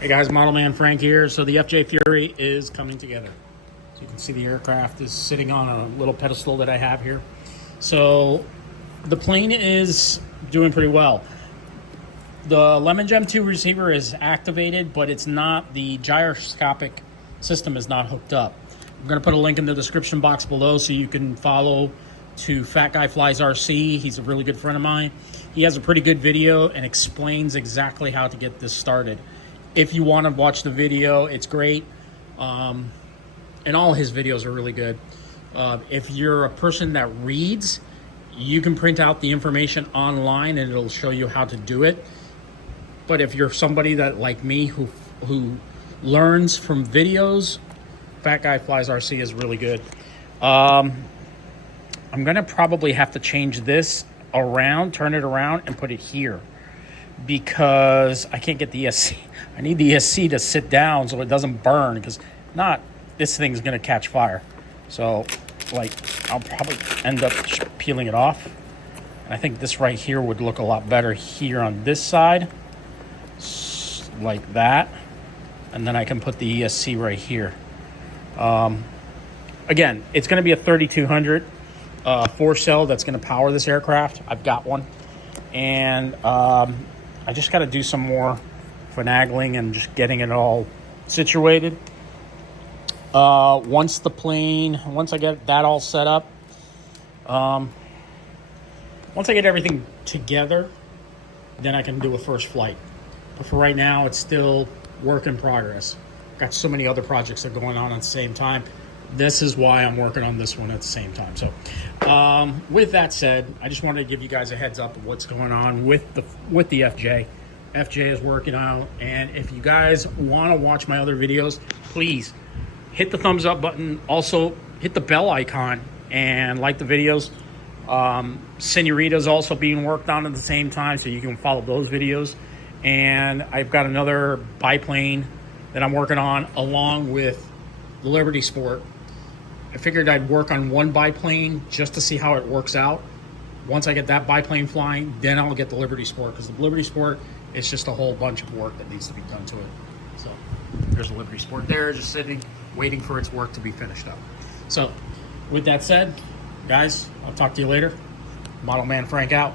Hey guys, Model Man Frank here. So the FJ Fury is coming together. So you can see the aircraft is sitting on a little pedestal that I have here. So the plane is doing pretty well. The Lemon Gem 2 receiver is activated, but it's not, the gyroscopic system is not hooked up. I'm going to put a link in the description box below so you can follow to Fat Guy Flies RC. He's a really good friend of mine. He has a pretty good video and explains exactly how to get this started. If you want to watch the video, it's great. And all his videos are really good. If you're a person that reads, you can print out the information online and it'll show you how to do it. But if you're somebody that, like me, who learns from videos, Fat Guy Flies RC is really good. I'm gonna probably have to change this around, turn it around, and put it here because I can't get the ESC. I need the ESC to sit down so it doesn't burn, because not, this thing's gonna catch fire. So, like, I'll probably end up peeling it off. And I think this right here would look a lot better here on this side, like that. And then I can put the ESC right here. Again, it's gonna be a 3200 4-cell that's gonna power this aircraft. I've got one. And I just gotta do some more finagling and just getting it all situated. Once I get that all set up, once I get everything together, then I can do a first flight. But for right now, it's still work in progress. Got so many other projects that are going on at the same time. This is why I'm working on this one at the same time. So with that said, I just wanted to give you guys a heads up of what's going on with the FJ. FJ is working out, and if you guys want to watch my other videos, please hit the thumbs up button. Also hit the bell icon and like the videos. Senorita's also being worked on at the same time, so you can follow those videos. And I've got another biplane that I'm working on along with the Liberty Sport. I figured I'd work on one biplane just to see how it works out. Once I get that biplane flying, then I'll get the Liberty Sport, because the Liberty Sport is just a whole bunch of work that needs to be done to it. So there's a Liberty Sport there, just sitting, waiting for its work to be finished up. So with that said, guys, I'll talk to you later. Model Man Frank out.